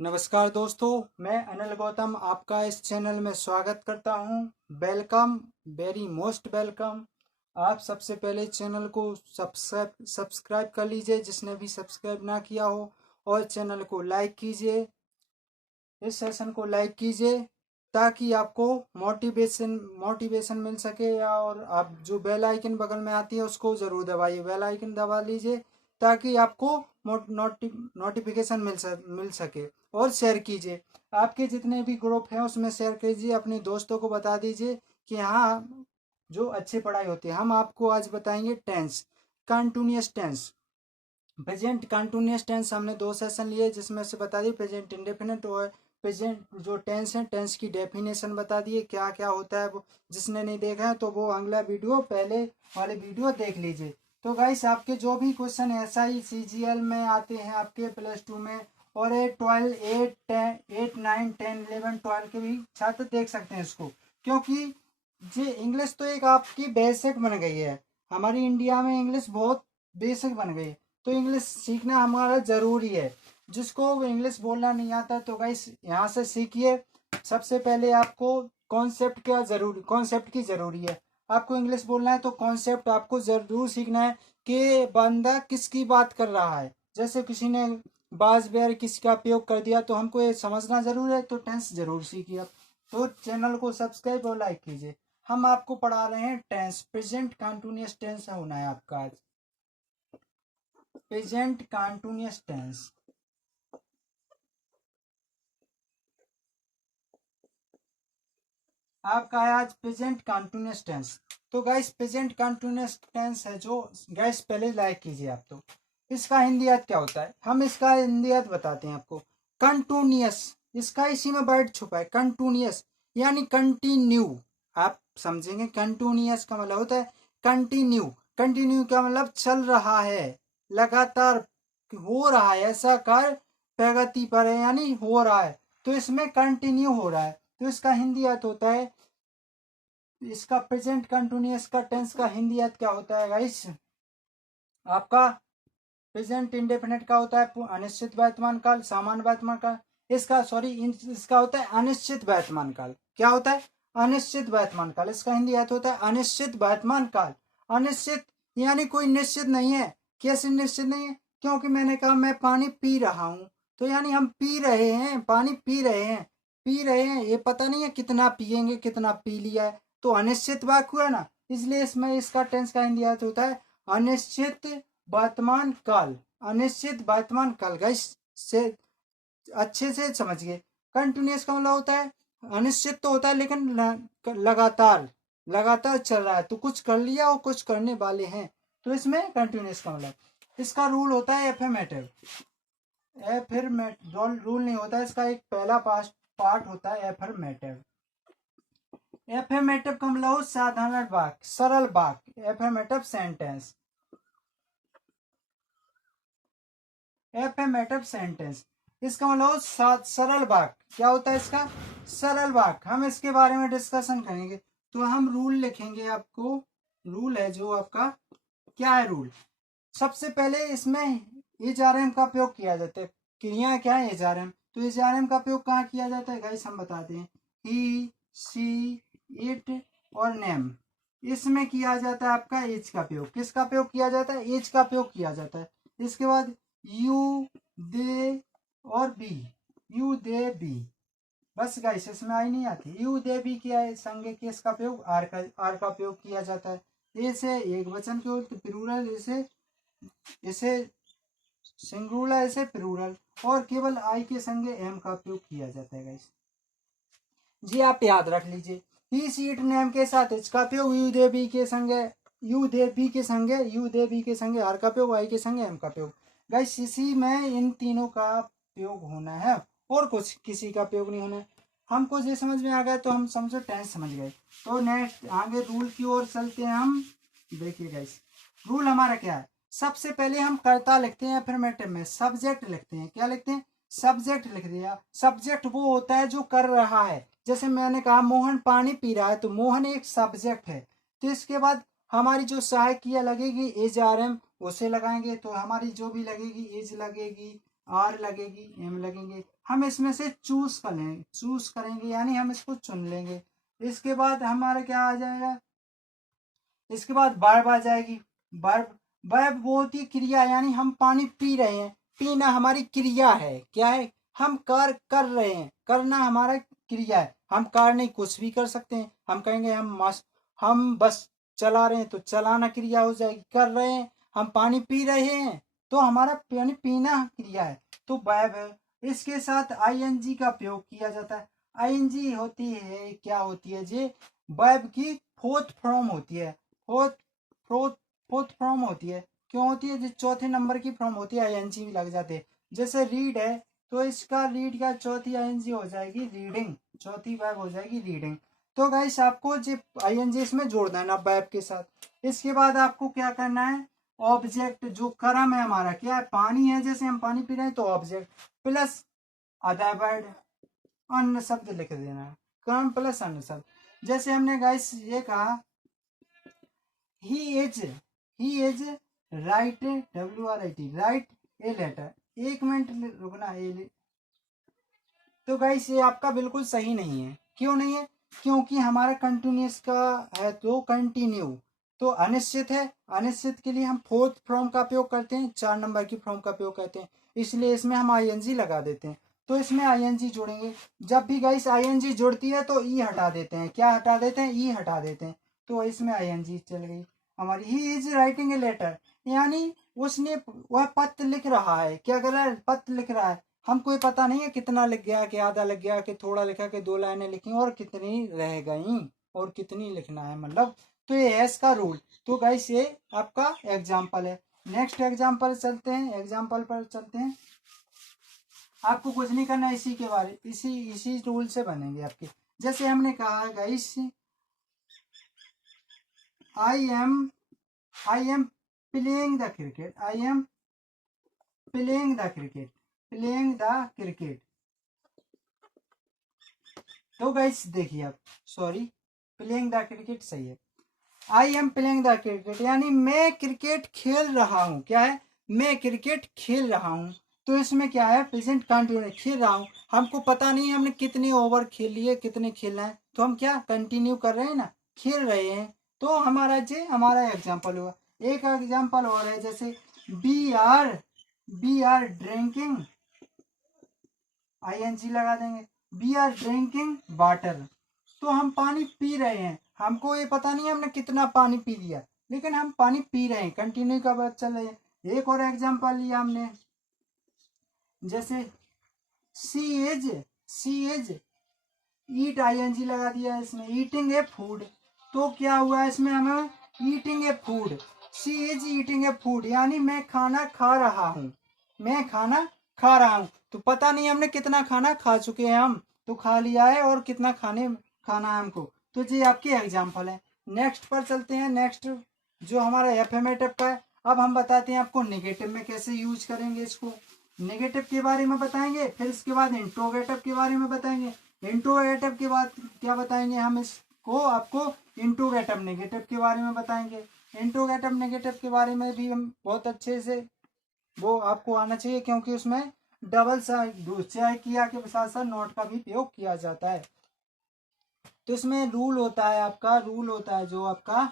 नमस्कार दोस्तों, मैं अनिल गौतम आपका इस चैनल में स्वागत करता हूं। Welcome, very most welcome. आप सबसे पहले चैनल को सब्सक्राइब कर लीजिए जिसने भी सब्सक्राइब ना किया हो, और चैनल को लाइक कीजिए। इस सेशन को लाइक कीजिए ताकि आपको मोटिवेशन मिल सके। और आप जो बेल आइकन बगल में आती है उसको ज़रूर दबाइए, बेल आइकन दबा लीजिए ताकि आपको नोटिफिकेशन मिल सके। और शेयर कीजिए, आपके जितने भी ग्रुप हैं उसमें शेयर कीजिए, अपने दोस्तों को बता दीजिए कि हाँ, जो अच्छी पढ़ाई होती है। हम आपको आज बताएंगे tense, continuous tense, present continuous tense. हमने 2 सेशन लिए जिसमें से बता दिए प्रेजेंट इंडेफिनिट और प्रेजेंट जो टेंस है, टेंस की डेफिनेशन बता दिए क्या क्या होता है। वो जिसने नहीं देखा है तो वो अगला वीडियो, पहले वाले वीडियो देख लीजिए। तो गाइस, आपके जो भी क्वेश्चन SI CGL में आते हैं आपके +2 में, और 8 12 8 9 10 11 12 के भी छात्र देख सकते हैं इसको, क्योंकि ये इंग्लिश तो एक आपकी बेसिक बन गई है। हमारी इंडिया में इंग्लिश बहुत बेसिक बन गई है, तो इंग्लिश सीखना हमारा ज़रूरी है। जिसको इंग्लिश बोलना नहीं आता तो गाइस यहाँ से सीखिए। सबसे पहले आपको कॉन्सेप्ट की ज़रूरी है। आपको इंग्लिश बोलना है तो कॉन्सेप्ट आपको ज़रूर सीखना है कि बंदा किसकी बात कर रहा है। जैसे किसी ने बाज बेर किसी का प्रयोग कर दिया तो हमको ये समझना ज़रूर है, तो टेंस ज़रूर सीखिए आप। तो चैनल को सब्सक्राइब और लाइक कीजिए। हम आपको पढ़ा रहे हैं टेंस, प्रेजेंट कंटिन्यूअस टेंस होना है आपका आज, प्रेजेंट कंटिन्यूअस टेंस। आपका है आज प्रेजेंट कंटिन्यूअस टेंस। तो गाइस, प्रेजेंट कंटिन्यूअस टेंस है जो, गाइस पहले लाइक कीजिए आप। तो इसका हिंदी अर्थ क्या होता है, हम इसका हिंदी अर्थ बताते हैं आपको। कंटिन्यूअस, इसका इसी में वर्ड छुपा है, कंटिन्यूअस यानी कंटिन्यू। आप समझेंगे, कंटिन्यूअस का मतलब होता है कंटिन्यू। कंटिन्यू का मतलब चल रहा है, लगातार हो रहा है, ऐसा कार्य प्रगति पर है यानी हो रहा है, तो इसमें कंटिन्यू हो रहा है। तो इसका हिंदी अर्थ होता है, इसका प्रेजेंट कंटिन्यूअस का टेंस का हिंदी अर्थ क्या होता है गाइस आपका। प्रेजेंट इंडेफिनिट का होता है अनिश्चित वर्तमान काल, सामान्य वर्तमान काल। इसका होता है अनिश्चित वर्तमान काल। क्या होता है? अनिश्चित वर्तमान काल। इसका हिंदी अर्थ होता है अनिश्चित वर्तमान काल। अनिश्चित यानी कोई निश्चित नहीं है। कैसे निश्चित नहीं है? क्योंकि मैंने कहा मैं पानी पी रहा हूं, तो यानी हम पी रहे हैं, पानी पी रहे हैं, ये पता नहीं है कितना पिएंगे, कितना पी लिया है, तो अनिश्चित वाक्य हुआ ना। इसलिए इसमें इसका टेंस का हिंदी अर्थ होता है अनिश्चित वर्तमान काल। अनिश्चित वर्तमान काल गाइस से अच्छे से समझिए। कंटिन्यूअस का मतलब होता है अनिश्चित तो होता है लेकिन लगातार लगातार चल रहा है, तो कुछ कर लिया और कुछ करने वाले हैं, तो इसमें कंटिन्यूअस का मतलब। इसका रूल होता है एफर्मेटिव। रूल नहीं होता, इसका एक पहला पार्ट होता है एफर्मेटिव। एफर्मेटिव का मतलब साधारण वाक्य, सरल वाक्य, एफर्मेटिव सेंटेंस। एफर्मेटिव सेंटेंस, इसका मतलब सरल वाक्य। क्या होता है इसका? सरल वाक्य। हम इसके बारे में डिस्कशन करेंगे, तो हम रूल लिखेंगे आपको। रूल है जो आपका, क्या है रूल? सबसे पहले इसमें एचआरएम का प्रयोग किया जाता है। क्रिया क्या है? एचआरएम। तो एचआरएम का प्रयोग कहाँ किया जाता है गाइस, हम बताते हैं। ही, सी, इट और नेम, इसमें किया जाता है आपका एज का प्रयोग। किसका प्रयोग किया जाता है? एज का प्रयोग किया जाता है। इसके बाद यू, दे और बी, यू दे बी। बस गाइस, इसमें आई नहीं आती। यू दे बी किया है संज्ञा केस का प्रयोग, आर का प्रयोग किया जाता है। ए से एक वचन के उल्ट प्लूरल, इसे सिंगुलर, ऐसे प्लूरल, और केवल आई के संगे एम का प्रयोग किया जाता है गाइस जी, आप याद रख लीजिए। ही, सीट, नेम के साथ इसका प्रयोग, यू दे बी के संगे आर का प्रयोग, आई के संगे एम का प्रयोग। गाइस इसी में इन तीनों का प्रयोग होना है, और कुछ किसी का प्रयोग नहीं होना है। हमको ये समझ में आ गया तो हम समझो टेंस समझ गए। तो नेक्स्ट आगे रूल की ओर चलते हैं हम। देखिए गाइस, रूल हमारा क्या है। सबसे पहले हम कर्ता लिखते हैं, अफर्मेटिव में सब्जेक्ट लिखते हैं। क्या लिखते हैं? सब्जेक्ट लिख दिया। सब्जेक्ट वो होता है जो कर रहा है। जैसे मैंने कहा मोहन पानी पी रहा है, तो मोहन एक सब्जेक्ट है। तो इसके बाद हमारी जो सहायक क्रिया लगेगी एज आर एम, उसे लगाएंगे, तो हमारी जो भी लगेगी एज लगेगी, आर लगेगी, एम लगेंगे। हम इसमें से चूज करेंगे यानी हम इसको चुन लेंगे। इसके बाद हमारा क्या आ जाएगा, इसके बाद वर्ब आ जाएगी। वर्ब वर्ब वो होती है क्रिया, यानी हम पानी पी रहे हैं। पीना हमारी क्रिया है, क्या है, हम कार्य कर रहे हैं, करना हमारा क्रिया है। हम कार्य नहीं कुछ भी कर सकते हैं। हम कहेंगे हम बस चला रहे हैं तो चलाना क्रिया हो जाएगी, कर रहे हैं। हम पानी पी रहे हैं तो हमारा यानी पीना क्रिया है, तो वर्ब है। इसके साथ आईएनजी का प्रयोग किया जाता है। आईएनजी होती है, क्या होती है जी, वर्ब की फोर्थ फॉर्म होती है। फोर्थ फोर्थ फोर्थ फॉर्म होती है। क्यों होती है, जो चौथे नंबर की फॉर्म होती है आईएनजी भी लग जाते हैं। जैसे रीड है तो इसका रीड का चौथी आईएनजी हो जाएगी रीडिंग, चौथी वर्ब हो जाएगी रीडिंग। तो गाइस आपको जो आईएनजी इसमें जोड़ देना वर्ब के साथ। इसके बाद आपको क्या करना है, ऑब्जेक्ट जो क्रम है हमारा, क्या है, पानी है, जैसे हम पानी पी रहे हैं तो ऑब्जेक्ट प्लस अदर वर्ड अन्य शब्द लिख देना है, क्रम प्लस अन्य शब्द। जैसे हमने गाइस ये कहा he is write write a letter. एक मिनट रुकना तो गाइस ये आपका बिल्कुल सही नहीं है। क्यों नहीं है, क्योंकि हमारा कंटिन्यूस का है तो कंटिन्यू, तो अनिश्चित है, अनिश्चित के लिए हम फोर्थ फॉर्म का प्रयोग करते हैं, 4 नंबर की फॉर्म का प्रयोग करते हैं, इसलिए इसमें हम आईएनजी लगा देते हैं। तो इसमें आईएनजी जोड़ेंगे। जब भी गाइस आईएनजी जुड़ती है तो ई हटा देते हैं, क्या हटा देते हैं, ई हटा देते हैं। तो इसमें आईएनजी चल गई हमारी। He is writing a letter, यानी उसने वह पत्र लिख रहा है, क्या कर रहा है, पत्र लिख रहा है। हमको ये पता नहीं है कितना लिख गया, कि आधा लिख गया, कि थोड़ा लिखा, कि 2 लाइनें लिखी और कितनी रह गई और कितनी लिखना है, मतलब तो ये है इसका रूल। तो गाइस ये आपका एग्जाम्पल है। नेक्स्ट एग्जाम्पल चलते हैं, एग्जाम्पल पर चलते हैं। आपको कुछ नहीं करना, इसी के बारे इसी इसी रूल से बनेंगे आपके। जैसे हमने कहा guys I am playing the cricket, I am playing the cricket, playing the cricket. तो गाइस देखिए आप, सॉरी, प्लेइंग द क्रिकेट सही है। I am playing the cricket यानी मैं क्रिकेट खेल रहा हूँ, क्या है, मैं क्रिकेट खेल रहा हूँ। तो इसमें क्या है, प्रेजेंट कंटिन्यू, खेल रहा हूँ। हमको पता नहीं है हमने कितने ओवर खेल लिए, कितने खेलना है, तो हम क्या कंटिन्यू कर रहे हैं ना, खेल रहे हैं। तो हमारा एग्जाम्पल हुआ। एक एग्जाम्पल और है, जैसे बी आर ड्रिंकिंग, आईएनजी लगा देंगे, बी आर ड्रिंकिंग वाटर। तो हम पानी पी रहे हैं, हमको ये पता नहीं हमने कितना पानी पी लिया, लेकिन हम पानी पी रहे हैं, कंटिन्यू का बात चल रही है। एक और एग्जांपल लिया हमने, जैसे सी एज ईट, आईएनजी लगा दिया इसमें, ईटिंग ए फूड। तो क्या हुआ इसमें, हमें eating a food, she is eating a food, यानी मैं खाना खा रहा हूँ, मैं खाना खा रहा हूँ। तो पता नहीं हमने कितना खाना खा चुके हैं, हम तो खा लिया है और कितना खाना है हमको। तो ये आपके एग्जाम्पल है। नेक्स्ट पर चलते हैं। नेक्स्ट जो हमारा एफर्मेटिव का है। अब हम बताते हैं आपको नेगेटिव में कैसे यूज करेंगे इसको। नेगेटिव के बारे में बताएंगे, फिर इसके बाद इंट्रोगेटिव के बारे में बताएंगे। इंट्रोगेटिव के बाद क्या बताएंगे हम इसको, आपको इंट्रोगेटिव नेगेटिव के बारे में बताएंगे। इंट्रोगेटिव नेगेटिव के बारे में भी हम बहुत अच्छे से वो आपको आना चाहिए, क्योंकि उसमें डबल चाहे किया के साथ साथ नोट का भी प्रयोग किया जाता है। तो इसमें रूल होता है, आपका रूल होता है, जो आपका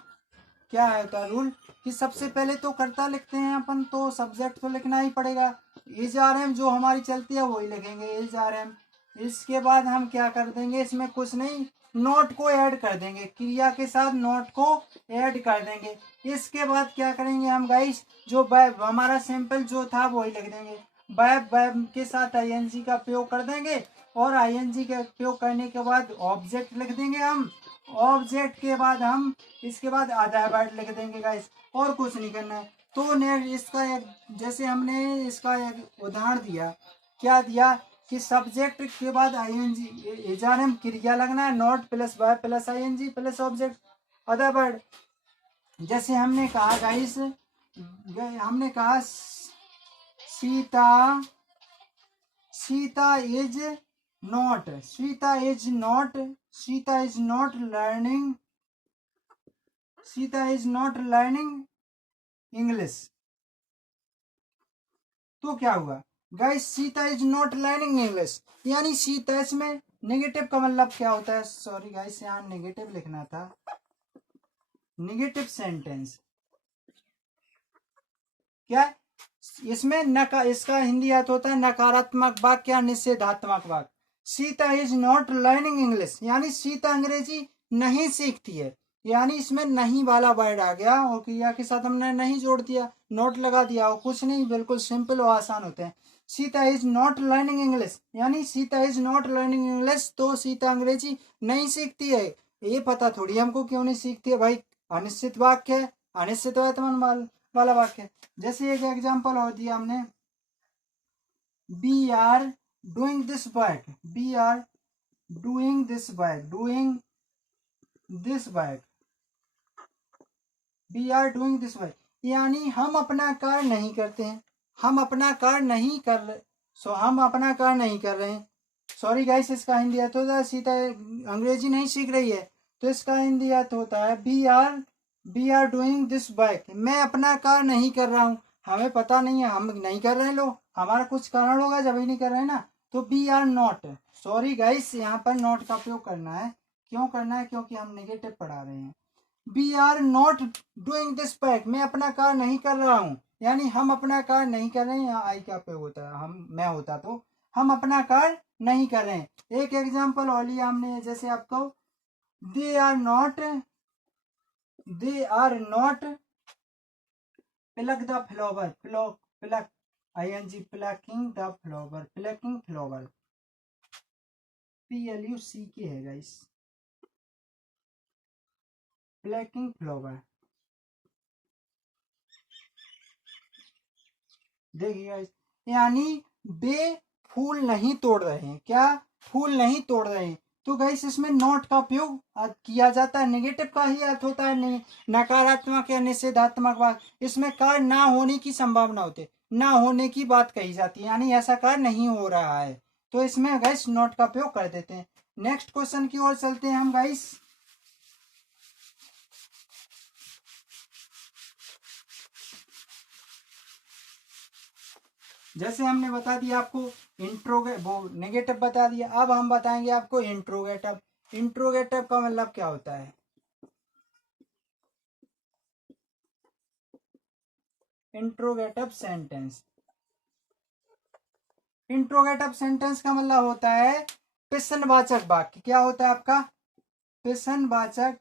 क्या होता है रूल, कि सबसे पहले तो कर्ता लिखते हैं अपन, तो सब्जेक्ट तो लिखना ही पड़ेगा। इज आर एम जो हमारी चलती है वही लिखेंगे, इज आर एम। इसके बाद हम क्या कर देंगे, इसमें कुछ नहीं, नोट को ऐड कर देंगे, क्रिया के साथ नोट को ऐड कर देंगे। इसके बाद क्या करेंगे हम गाइस, जो वर्ब हमारा सिंपल जो था वही लिख देंगे। वर्ब के साथ आईएनजी का प्रयोग कर देंगे, और आईएनजी का प्रयोग करने के बाद ऑब्जेक्ट लिख देंगे हम। ऑब्जेक्ट के बाद हम इसके बाद आधा वर्ड लिख देंगे गाइस, और कुछ नहीं करना है। तो नेक्स्ट इसका एक, जैसे हमने इसका एक उदाहरण दिया, क्या दिया, कि सब्जेक्ट के बाद आईएनजी, एचआरएम क्रिया लगना है, not plus verb plus I N G plus object other word. जैसे हमने कहा गाइस, हमने कहा Sita Sita is not, Sita is not learning, Sita is not learning English. तो क्या हुआ, guys Sita is not learning English, यानी सीता, इसमें नेगेटिव का मतलब क्या होता है, सॉरी गाइस यहाँ नेगेटिव लिखना था, नेगेटिव सेंटेंस क्या है? इसमें इसका हिंदी अर्थ होता है नकारात्मक वाक्य या निषेधात्मक वाक्य। Sita is not learning English, यानी सीता अंग्रेजी नहीं सीखती है, यानी इसमें नहीं वाला वर्ड आ गया और क्रिया के साथ हमने नहीं जोड़ दिया, नोट लगा दिया और कुछ नहीं, बिल्कुल सिंपल और आसान होते हैं। Sita is not learning English, यानी Sita is not learning English, तो सीता अंग्रेजी नहीं सीखती है। ये पता थोड़ी हमको क्यों नहीं सीखती है भाई, अनिश्चित वाक्य है, अनिश्चित वाला वाक्य है। जैसे एक एग्जांपल और दिया हमने, we are doing this work, we are doing this work, doing this work, we are doing this work, यानी हम अपना कार्य नहीं करते हैं, हम अपना कार्य नहीं कर रहे, हम अपना कार्य नहीं कर रहे हैं। सॉरी गाइस, इसका हिंदी अर्थ होता है, सीता अंग्रेजी नहीं सीख रही है, तो इसका हिंदी अर्थ होता है we are doing this work, मैं अपना कार्य नहीं कर रहा हूँ। हमें पता नहीं है, हम नहीं कर रहे हैं, लो हमारा कुछ कारण होगा जब ही नहीं कर रहे हैं ना, तो we are not, sorry guys यहाँ पर नॉट का उपयोग करना है, क्यों करना है, क्योंकि हम नेगेटिव पढ़ा रहे हैं। We are not doing this work, मैं अपना कार्य नहीं कर रहा हूँ, यानी हम अपना कार्य नहीं कर रहे हैं, यहाँ आई का उपयोग होता है, हम मैं होता तो हम अपना कार्य नहीं कर रहे हैं। एक एग्जांपल और लिया हमने, जैसे आपको they are not pluck the flower, pluck ING, plucking the flower, plucking flower, PLUCK है गाइस, प्लकिंग फ्लावर। देखिए गाइस, यानी वे फूल नहीं तोड़ रहे हैं, क्या फूल नहीं तोड़ रहे हैं, तो गाइस इसमें नॉट का उपयोग किया जाता है, नेगेटिव का ही अर्थ होता है, नहीं नकारात्मक या निषेधात्मक बात, इसमें कार्य ना होने की संभावना होती है, ना होने की बात कही जाती है, यानी ऐसा कार्य नहीं हो रहा है, तो इसमें गाइस नॉट का उपयोग कर देते हैं। नेक्स्ट क्वेश्चन की ओर चलते हैं हम गाइस। जैसे हमने बता दिया आपको वो नेगेटिव बता दिया, अब हम बताएंगे आपको इंट्रोगेटिव। इंट्रोगेटिव का मतलब क्या होता है, इंट्रोगेटिव सेंटेंस, इंट्रोगेटिव सेंटेंस का मतलब होता है प्रश्नवाचक वाक्य। क्या होता है आपका, प्रश्नवाचक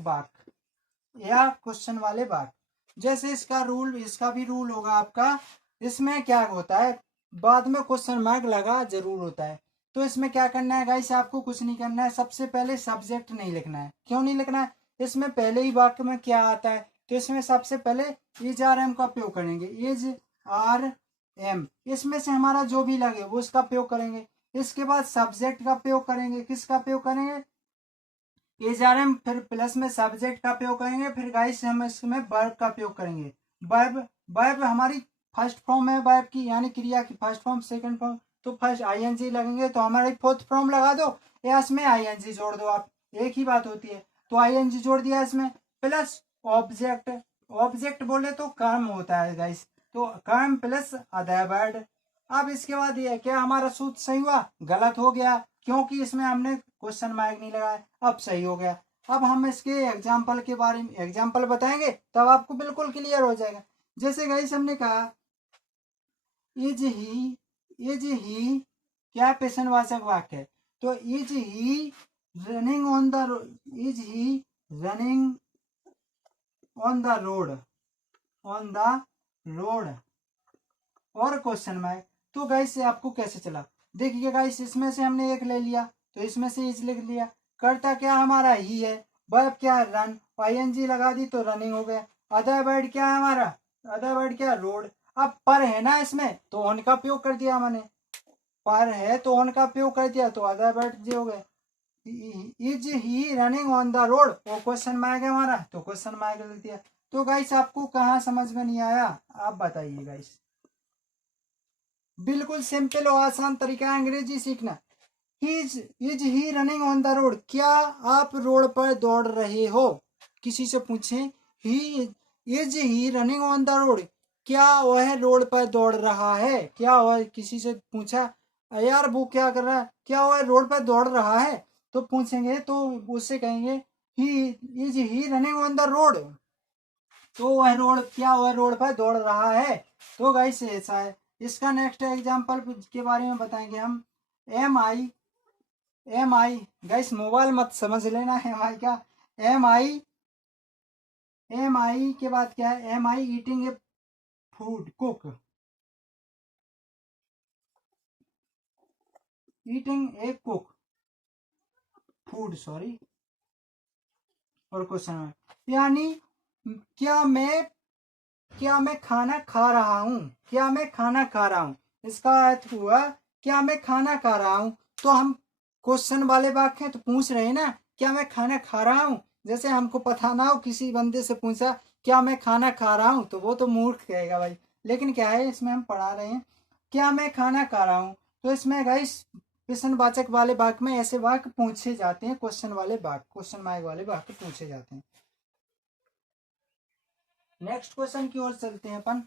वाक्य या क्वेश्चन वाले वाक्य। जैसे इसका भी रूल होगा आपका, इसमें क्या होता है, बाद में क्वेश्चन मार्क लगा जरूर होता है, तो इसमें क्या करना है गाइस, आपको कुछ नहीं करना है, सबसे पहले सब्जेक्ट नहीं लिखना है। क्यों नहीं लिखना है, इसमें पहले ही वाक्य में क्या आता है, तो इसमें सबसे पहले इज आर एम का उपयोग करेंगे, इज आर एम, इसमें से हमारा जो भी लगे वो उसका उपयोग करेंगे। इसके बाद सब्जेक्ट का उपयोग करेंगे, किसका उपयोग करेंगे, इज आर एम, फिर प्लस में सब्जेक्ट का उपयोग करेंगे, फिर गाइस हम इसमें वर्ब का उपयोग करेंगे। वर्ब वर्ब हमारी फर्स्ट फॉर्म है वर्ब की, यानी क्रिया की फर्स्ट फॉर्म, सेकंड फॉर्म, तो फर्स्ट ING लगेंगे, तो हमारी फोर्थ फॉर्म लगा दो या इसमें ING जोड़ दो, आप एक ही बात होती है, तो ING जोड़ दिया इसमें, प्लस ऑब्जेक्ट, ऑब्जेक्ट बोले तो कर्म होता है गाइस, तो कर्म प्लस अदर वर्ड। अब इसके बाद ये क्या हमारा सूत्र सही हुआ, गलत हो गया, क्योंकि इसमें हमने क्वेश्चन मार्क नहीं लगाया, अब सही हो गया। अब हम इसके एग्जाम्पल के बारे में एग्जाम्पल बताएंगे, तब आपको बिल्कुल क्लियर हो जाएगा। जैसे गाइस हमने कहा इज ही क्या प्रश्नवाचक वाक्य है, तो is he running on the is he running on the road, on the road और क्वेश्चन मार्क, तो गाइस से आपको कैसे चला, देखिए गाइस इसमें से हमने एक ले लिया, तो इसमें से इज लिख लिया, करता क्या हमारा ही है, वर्ब क्या है रन, ING लगा दी तो रनिंग हो गया। अदर वर्ड क्या है हमारा, अदर वर्ड क्या रोड, अब पर है ना इसमें, तो ऑन का उपयोग कर दिया मैंने, पर है तो ऑन का उपयोग कर दिया, तो अदर वर्ड जो हो गए, is he running on the road, वो क्वेश्चन मार्क है हमारा, तो क्वेश्चन मार्क लिख दिया। तो गाइस आपको कहाँ समझ में नहीं आया, आप बताइए गाइस, बिल्कुल सिंपल और आसान तरीका है अंग्रेजी सीखना। Is he running on the road, क्या आप रोड पर दौड़ रहे हो, किसी से पूछे he is he running on the road, क्या वह रोड पर दौड़ रहा है? क्या वह, किसी से पूछा यार वो क्या कर रहा है, क्या वह रोड पर दौड़ रहा है? तो पूछेंगे तो उससे कहेंगे he is he running on the road. तो वह रोड, क्या वह रोड पर दौड़ रहा है? तो गाइस ऐसा है। इसका नेक्स्ट एग्जांपल के बारे में बताएंगे हम। एम आई गाइस मोबाइल मत समझ लेना, एम आई क्या, एम आई एम आई के बाद क्या है, am I eating a food cook, eating a cook food, sorry, और क्वेश्चन है यानी क्या मैं क्या मैं खाना खा रहा हूँ, क्या मैं खाना खा रहा हूँ, इसका अर्थ हुआ क्या मैं खाना खा रहा हूँ। तो हम क्वेश्चन वाले वाक्य हैं तो पूछ रहे हैं ना, क्या मैं खाना खा रहा हूँ। जैसे हमको पता ना हो, किसी बंदे से पूछा क्या मैं खाना खा रहा हूँ, तो वो तो मूर्ख कहेगा भाई। लेकिन क्या है, इसमें हम पढ़ा रहे हैं क्या मैं खाना खा रहा हूँ, तो इसमें गाइस प्रश्नवाचक वाले वाक्य में ऐसे वाक्य पूछे जाते हैं, क्वेश्चन वाले वाक्य, क्वेश्चन मार्क वाले वाक्य पूछे जाते हैं। नेक्स्ट क्वेश्चन की ओर चलते हैं अपन।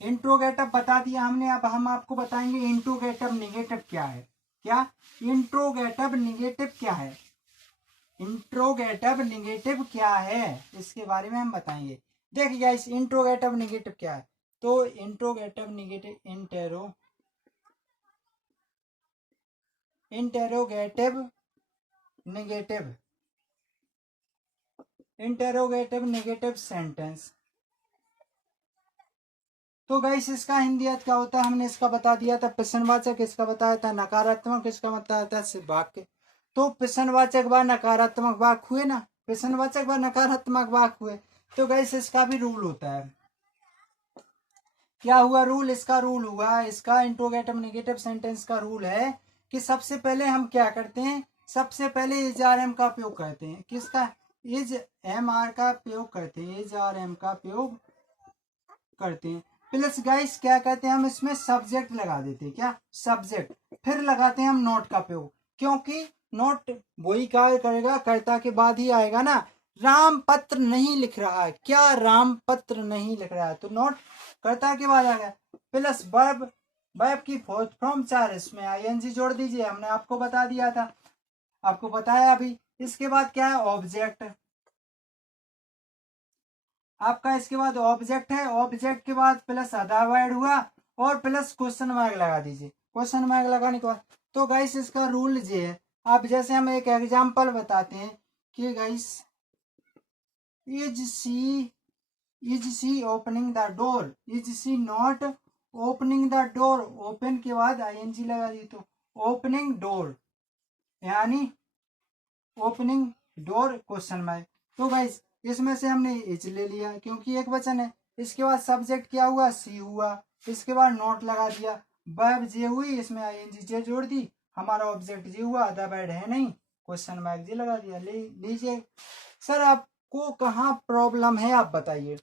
इंट्रोगेटिव बता दिया हमने, अब हम आपको बताएंगे इंट्रोगेटिव निगेटिव क्या है। क्या इंट्रोगेटिव निगेटिव क्या है, इंट्रोगेटिव निगेटिव क्या है, इसके बारे में हम बताएंगे। देखिए गाइस इंट्रोगेटिव निगेटिव क्या है। तो interrogative negative, interrogative negative, interrogative negative sentence. तो गाइस इसका हिंदी अर्थ क्या होता है, हमने इसका बता दिया था प्रश्नवाचक, इसका बताया था नकारात्मक, इसका बताया था वाक्य। तो प्रश्नवाचक व नकारात्मक वाक्य हुए ना, प्रश्नवाचक व नकारात्मक वाक्य हुए। तो गाइस इसका भी रूल होता है। क्या हुआ रूल, इसका रूल हुआ, इसका इंट्रोगेटिव नेगेटिव सेंटेंस का रूल है कि सबसे पहले हम क्या करते हैं, सबसे पहले इज आर एम का प्रयोग करते हैं। किसका, इज एम आर का प्रयोग करते हैं, इज आर एम का प्रयोग करते हैं। प्लस गाइस क्या कहते हैं, हम इसमें सब्जेक्ट लगा देते हैं, क्या सब्जेक्ट, फिर लगाते हैं हम नोट का प्रयोग, क्योंकि नोट वही कार्य करेगा, कर्ता के बाद ही आएगा ना। राम पत्र नहीं लिख रहा है, क्या राम पत्र नहीं लिख रहा है, तो नोट कर्ता के बाद आ गया। प्लस वर्ब, वर्ब की फोर्थ फॉर्म 4, इसमें आईएनजी जोड़ दीजिए, हमने आपको बता दिया था, आपको बताया अभी। इसके बाद क्या है, ऑब्जेक्ट, आपका इसके बाद ऑब्जेक्ट है, ऑब्जेक्ट के बाद प्लस आधा वर्ड हुआ और प्लस क्वेश्चन मार्क लगा दीजिए, क्वेश्चन मार्क लगाने के बाद। तो गाइस इसका रूल ये है। अब जैसे हम एक एग्जांपल बताते हैं कि guys is she opening the door, is she not opening the door, open के बाद आईएनजी लगा दी, तो ओपनिंग डोर यानी ओपनिंग डोर क्वेश्चन मार्क। तो गाइस इसमें से हमने इच ले लिया क्योंकि एक वचन है। इसके बाद सब्जेक्ट क्या हुआ, सी हुआ, इसके बाद नोट लगा दिया, वर्ब जे हुई, इसमें आईएनजी जे जोड़ दी, हमारा ऑब्जेक्ट जे हुआ, आधा वर्ड है नहीं, क्वेश्चन मार्क जे लगा दिया। लीजिए सर आपको कहाँ प्रॉब्लम है आप बताइए।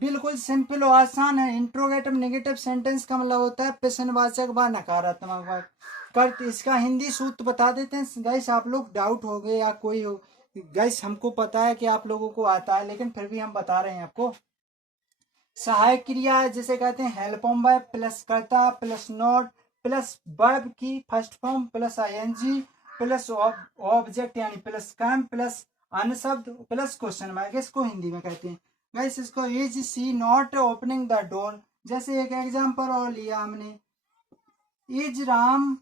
बिल्कुल सिंपल और आसान है। इंट्रोगेटिव नेगेटिव सेंटेंस का मतलब होता है प्रश्नवाचक व नकारात्मक वाक्य। कर इसका हिंदी सूत्र बता देते हैं गाइस, आप लोग डाउट हो गए या कोई हो, गाइस हमको पता है कि आप लोगों को आता है, लेकिन फिर भी हम बता रहे हैं आपको। सहायक क्रिया जिसे कहते हैं हेल्प ऑन वर्ब प्लस कर्ता प्लस नोट प्लस वर्ब की first form plus I N G plus object यानी प्लस कैम प्लस अन्य शब्द प्लस क्वेश्चन मार्क, इसको हिंदी में कहते हैं गाइस। इसको is she not opening the door, जैसे एक एग्जांपल और लिया हमने, is Ram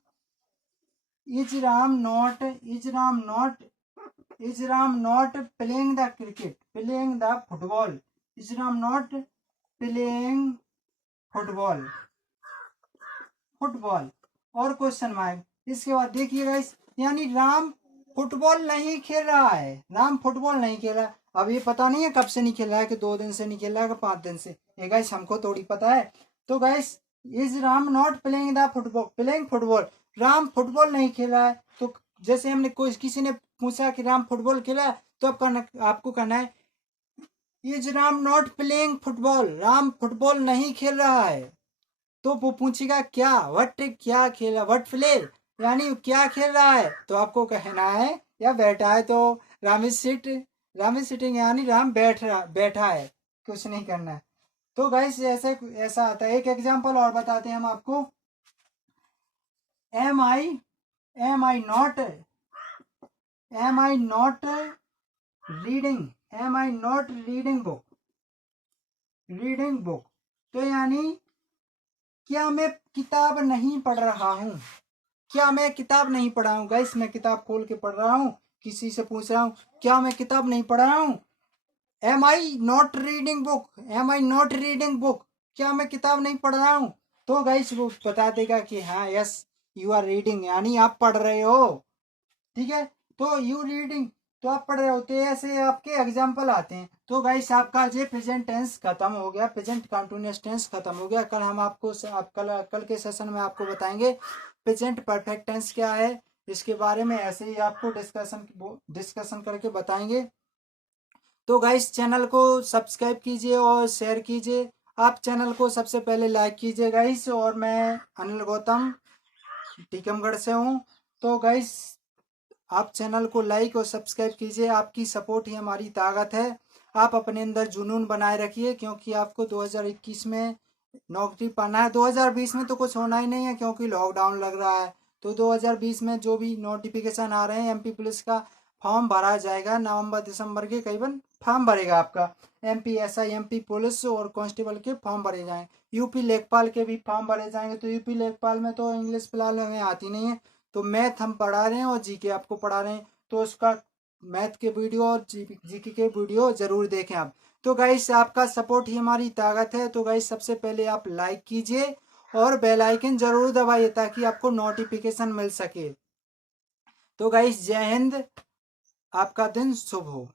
is Ram not is Ram not is Ram not playing the cricket, playing the football, is Ram not playing football, football और क्वेश्चन मार्क। इसके बाद देखिए गाइस, यानी राम फुटबॉल नहीं खेल रहा है, राम फुटबॉल नहीं खेल रहा है। अब ये पता नहीं है कब से नहीं खेल रहा है, कि 2 दिन से नहीं खेल रहा है, कि 5 दिन से, ये गाइस हमको थोड़ी पता है। तो guys is Ram not playing the football, playing football, Ram football नहीं खेल रहा है। तो जैसे हमने कोई किसी ने पूछा कि राम फुटबॉल खेला है, तो आपको कहना है is Ram not playing football, Ram football नहीं खेल रहा है। तो वो पूछेगा क्या, व्हाट, क्या खेला, व्हाट प्ले, यानी क्या खेल रहा है, तो आपको कहना है या बैठा है, तो राम इज सिटिंग यानी राम बैठा है, कुछ नहीं करना है। तो गाइस ऐसे ऐसा आता है। एक एग्जांपल और बताते हैं हम आपको। Am I am I not reading book, तो यानी क्या मैं किताब नहीं पढ़ रहा हूँ, क्या मैं किताब नहीं पढ़ा हूँ। गाइस मैं किताब खोल के पढ़ रहा हूँ, किसी से पूछ रहा हूँ क्या मैं किताब नहीं पढ़ रहा हूँ। Am I not reading book, क्या मैं किताब नहीं पढ़ रहा हूँ, तो गाइस वो बता देगा कि हाँ यस यू आर रीडिंग, यानी आप पढ़ रहे हो। ठीक है, तो यू रीडिंग, तो आप पढ़ रहे होते हैं। ऐसे आपके एग्जाम्पल आते हैं। तो गाइस आपका ये प्रेजेंट टेंस खत्म हो गया, प्रेजेंट कंटिन्यूअस टेंस खत्म हो गया। कल हम आपको कल के सेशन में आपको बताएंगे प्रेजेंट परफेक्ट टेंस क्या है, इसके बारे में ऐसे ही आपको डिस्कशन करके बताएंगे। तो गाइस चैनल को सब्सक्राइब कीजिए और शेयर कीजिए। आप चैनल को सबसे पहले लाइक कीजिए गाइस। और मैं अनिल गौतम टीकमगढ़ से हूँ। तो गाइस आप चैनल को लाइक और सब्सक्राइब कीजिए, आपकी सपोर्ट ही हमारी ताकत है। आप अपने अंदर जुनून बनाए रखिए, क्योंकि आपको 2021 में नौकरी पाना है। 2020 में तो कुछ होना ही नहीं है, क्योंकि लॉकडाउन लग रहा है। तो 2020 में जो भी नोटिफिकेशन आ रहे हैं, एमपी पुलिस का फॉर्म भरा जाएगा नवंबर दिसंबर के करीबन, फॉर्म भरेगा आपका। एमपी एसआई, एमपी पुलिस और कांस्टेबल के फॉर्म भरे जाएंगे। यूपी लेखपाल के भी फॉर्म भरे जाएंगे। तो यूपी लेखपाल में तो इंग्लिश फिलहाल हमें आती नहीं है, तो मैथ हम पढ़ा रहे हैं और जीके आपको पढ़ा रहे हैं। तो उसका मैथ के वीडियो और जीके के वीडियो जरूर देखें आप। तो गाइस आपका सपोर्ट ही हमारी ताकत है। तो गाइस सबसे पहले आप लाइक कीजिए और बेल आइकन जरूर दबाइए, ताकि आपको नोटिफिकेशन मिल सके। तो गाइस जय हिंद, आपका दिन शुभ हो।